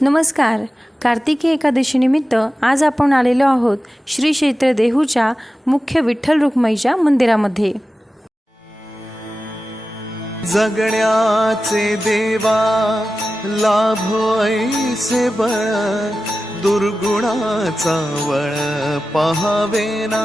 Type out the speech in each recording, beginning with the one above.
नमस्कार. कार्तिकी एकादशीनिमित्त आज आपण आलेलो आहोत श्री क्षेत्र देहूच्या मुख्य विठ्ठल रुक्माईच्या मंदिरामध्ये. जगण्याचे देवा लाभो ऐसे बळ दुर्गुणाचा वळ पहावेना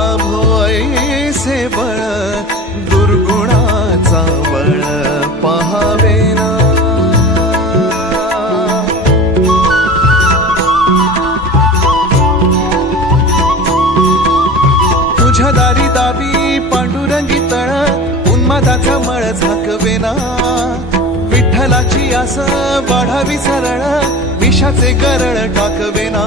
ऐसे बळ दुर्गुणाचा बळ पहावेना तुझ्या दारी दाबी पांडुरंगी तळ उन्मादाचा मळ झाकवेना विठ्ठलाची आस वाढावी सरळ विषाचे गरळ टाकवेना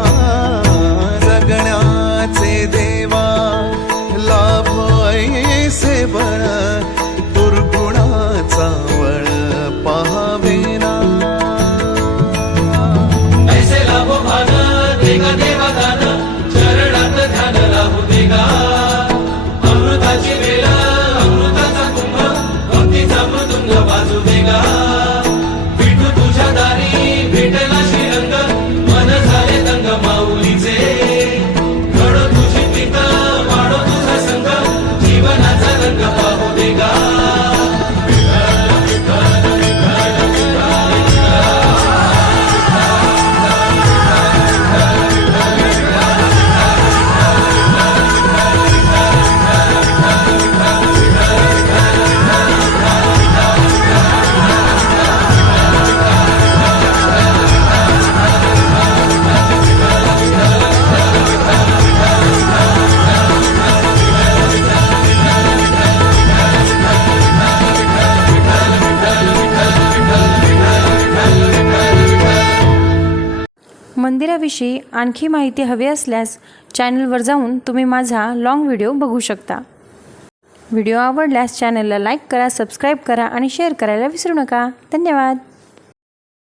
ऐसे मंदिराविषयी आणखी माहिती हवी असल्यास चॅनलवर जाऊन तुम्ही माझा लाँग व्हिडिओ बघू शकता. व्हिडिओ आवडल्यास चॅनलला लाईक करा सबस्क्राईब करा आणि शेअर करायला विसरू नका. धन्यवाद.